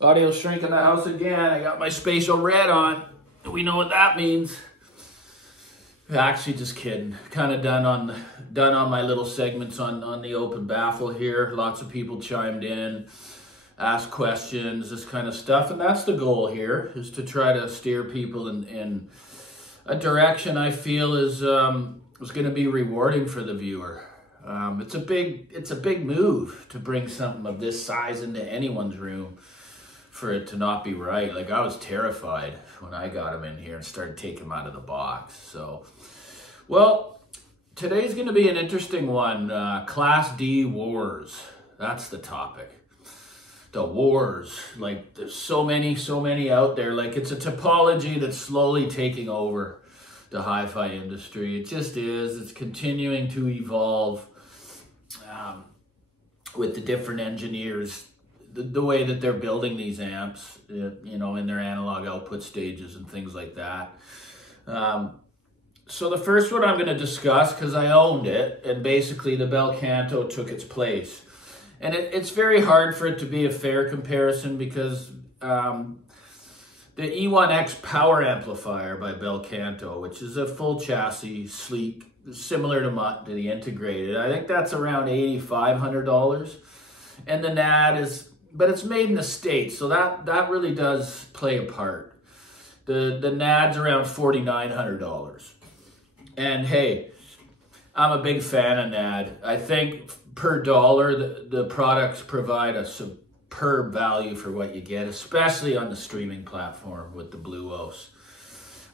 Audio shrink in the house again. I got my spatial red on. We know what that means. Actually, just kidding. Kind of done on my little segments on the open baffle here. Lots of people chimed in, asked questions, this kind of stuff, and that's the goal here, is to try to steer people in a direction I feel is going to be rewarding for the viewer. It's a big move to bring something of this size into anyone's room for it to not be right. Like, I was terrified when I got him in here and started taking him out of the box. So, well, today's going to be an interesting one. Class D wars. That's the topic. The wars. Like, there's so many out there. Like, it's a topology that's slowly taking over the hi-fi industry. It just is. It's continuing to evolve with the different engineers, the way that they're building these amps, you know, in their analog output stages and things like that. So the first one I'm going to discuss, because I owned it, and basically the Bel Canto took its place. And it's very hard for it to be a fair comparison because the E1X power amplifier by Bel Canto, which is a full chassis, sleek, similar to the integrated, I think that's around $8,500. And the NAD is, but it's made in the States, so that really does play a part. The NAD's around $4,900. And hey, I'm a big fan of NAD. I think per dollar, the products provide a superb value for what you get, especially on the streaming platform with the BlueOS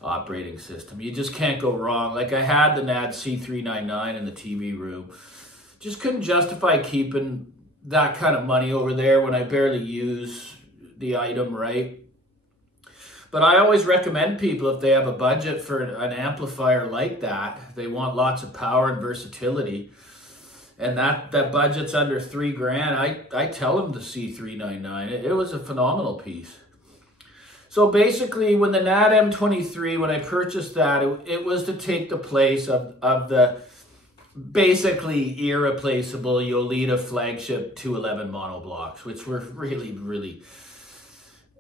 operating system. You just can't go wrong. Like, I had the NAD C399 in the TV room. Just couldn't justify keeping that kind of money over there when I barely use the item, right? But I always recommend people, if they have a budget for an amplifier like that, they want lots of power and versatility, and that budget's under $3,000, I tell them the C399. It was a phenomenal piece. So basically, when the NAD M23, when I purchased that, it was to take the place of the basically irreplaceable Yolita flagship 211 monoblocks, which were really,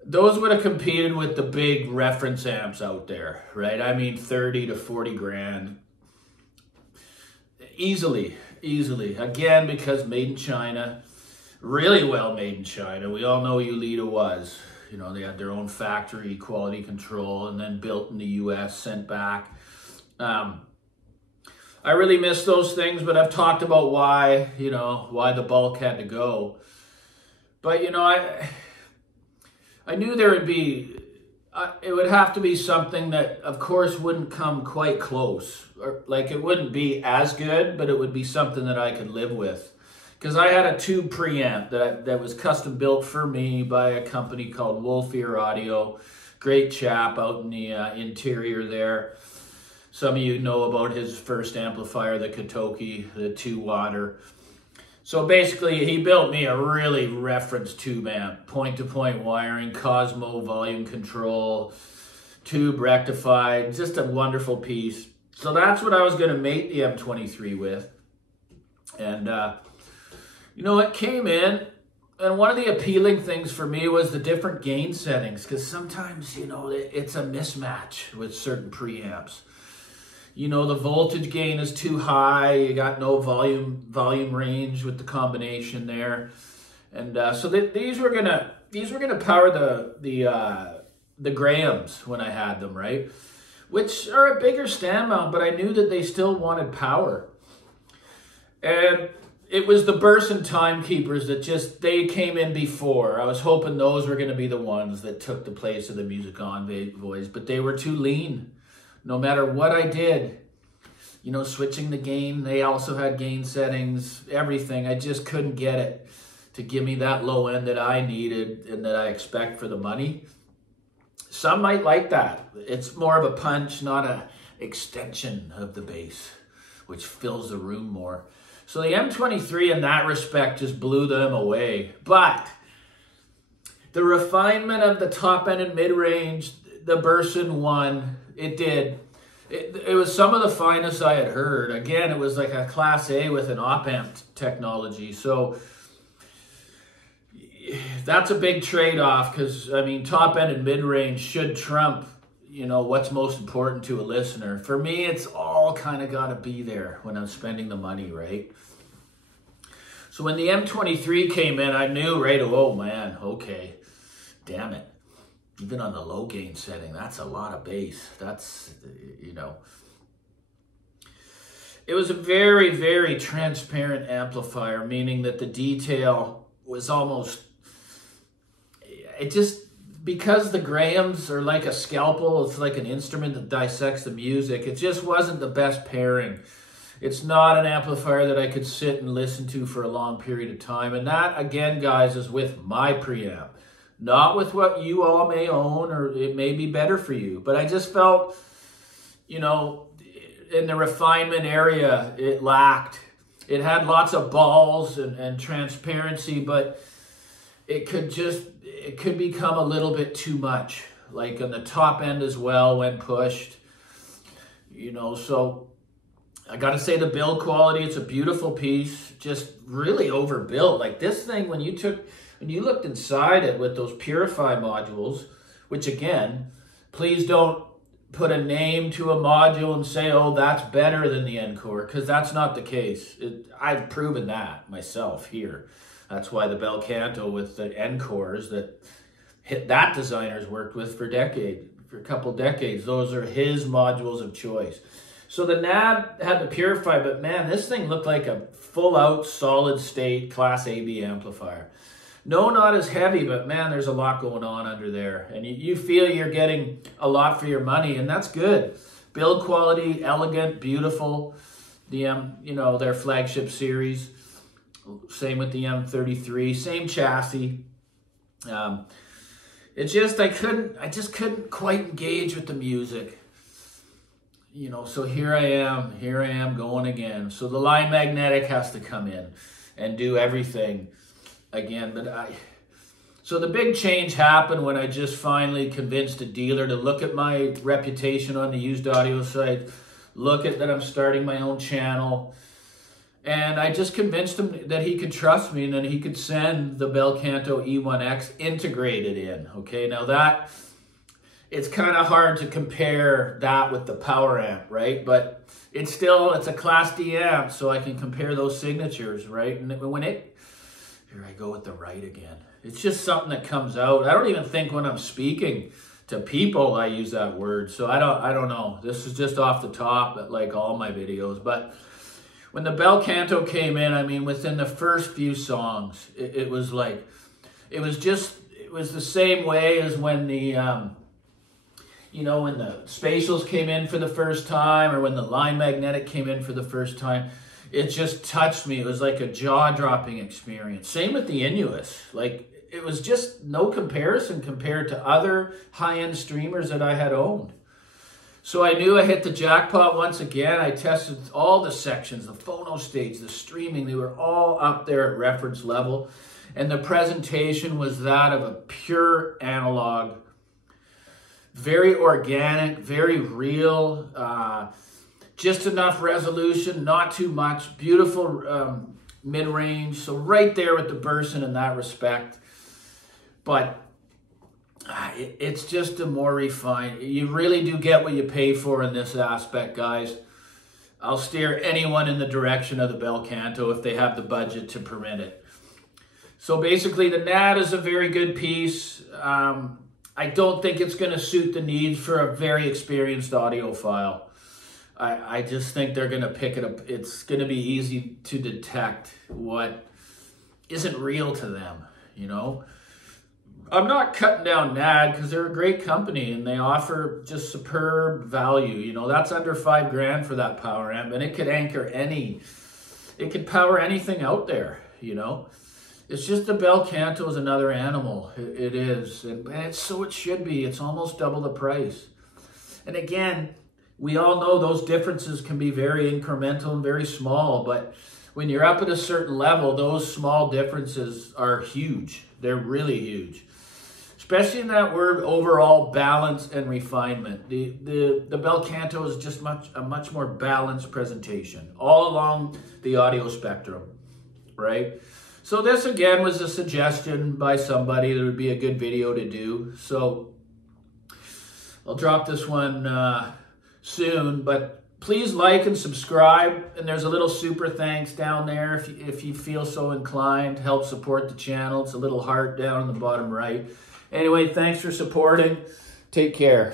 those would have competed with the big reference amps out there, right? I mean, 30 to 40 grand. Easily. Again, because made in China, really well made in China. We all know Yolita was. You know, they had their own factory quality control and then built in the US, sent back. I really miss those things, but I've talked about why the bulk had to go. But, you know, I knew there would be, it would have to be something that, of course, wouldn't come quite close. Or, like, it wouldn't be as good, but it would be something that I could live with. Because I had a tube preamp that was custom built for me by a company called Wolf Ear Audio. Great chap out in the interior there. Some of you know about his first amplifier, the Katoki, the 2-watter. So basically, he built me a really reference tube amp, point-to-point wiring, Cosmo volume control, tube rectified, just a wonderful piece. So that's what I was going to mate the M23 with. And, you know, it came in, and one of the appealing things for me was the different gain settings, because sometimes, you know, it's a mismatch with certain preamps. You know, the voltage gain is too high. You got no volume range with the combination there, and so these were gonna power the Grahams when I had them, right? Which are a bigger stand mount, but I knew that they still wanted power, and it was the Burson timekeepers that they came in before. I was hoping those were going to be the ones that took the place of the Music Envoys, but they were too lean. No matter what I did, you know, switching the gain, they also had gain settings, everything. I just couldn't get it to give me that low end that I needed and that I expect for the money. Some might like that. It's more of a punch, not an extension of the bass, which fills the room more. So the M23 in that respect just blew them away. But the refinement of the top end and mid-range, the Burson one, it did. It was some of the finest I had heard. Again, it was like a Class A with an op-amp technology. So that's a big trade-off because, I mean, top end and mid-range should trump, you know, what's most important to a listener. For me, it's all kind of got to be there when I'm spending the money, right? So when the M23 came in, I knew right, oh man, okay, damn it. Even on the low gain setting, that's a lot of bass. That's, you know. It was a very, very transparent amplifier, meaning that the detail was almost, it just, because the Grahams are like a scalpel, it's like an instrument that dissects the music, it just wasn't the best pairing. It's not an amplifier that I could sit and listen to for a long period of time. And that, again, guys, is with my preamp. Not with what you all may own, or it may be better for you. But I just felt, you know, in the refinement area, it lacked. It had lots of balls and transparency, but it could become a little bit too much. Like on the top end as well when pushed. You know, so I got to say the build quality, it's a beautiful piece, just really overbuilt. Like this thing, when you looked inside it with those Purifi modules, which again, please don't put a name to a module and say, oh, that's better than the Ncore, because that's not the case. I've proven that myself here. That's why the bel canto with the Ncores that designer's worked with for a couple decades, those are his modules of choice. So the NAD had the Purifi, but man, this thing looked like a full-out, solid-state Class AB amplifier. No, not as heavy, but man, there's a lot going on under there. And you feel you're getting a lot for your money, and that's good. Build quality, elegant, beautiful. The you know, their flagship series. Same with the M23, same chassis. It's just, I just couldn't quite engage with the music. You know, so here I am going again. So the line magnetic has to come in and do everything again. So the big change happened when I just finally convinced a dealer to look at my reputation on the used audio site, look at that I'm starting my own channel, and I just convinced him that he could trust me and that he could send the bel canto E1X integrated in. Okay, now that, it's kind of hard to compare that with the power amp, right? But it's a Class D amp, so I can compare those signatures, right? And here I go with the right again. It's just something that comes out. I don't even think when I'm speaking to people I use that word. So I don't know. This is just off the top, like all my videos. But when the bel canto came in, I mean, within the first few songs, it was like, it was the same way as when the, you know, when the spatials came in for the first time, or when the line magnetic came in for the first time. It just touched me. It was like a jaw-dropping experience. Same with the Inuus. Like, it was just no comparison compared to other high-end streamers that I had owned. So I knew I hit the jackpot once again. I tested all the sections, the phono stage, the streaming. They were all up there at reference level. And the presentation was that of a pure analog. Very organic, very real, just enough resolution, not too much, beautiful mid-range, so right there with the Burson in that respect. But it's just a more refined, you really do get what you pay for in this aspect, guys. I'll steer anyone in the direction of the bel canto if they have the budget to permit it. So basically the NAD is a very good piece. I don't think it's going to suit the needs for a very experienced audiophile. I just think they're going to pick it up. It's going to be easy to detect what isn't real to them, you know. I'm not cutting down NAD because they're a great company and they offer just superb value. You know, that's under $5,000 for that power amp, and it could it could power anything out there, you know. It's just the bel canto is another animal. It is. And so it should be. It's almost double the price. And again, we all know those differences can be very incremental and very small. But when you're up at a certain level, those small differences are huge. They're really huge. Especially in that word overall balance and refinement. The bel canto is just a much more balanced presentation all along the audio spectrum, right? So this again was a suggestion by somebody that would be a good video to do. So I'll drop this one soon, but please like and subscribe. And there's a little super thanks down there if you feel so inclined. Help support the channel. It's a little heart down in the bottom right. Anyway, thanks for supporting. Take care.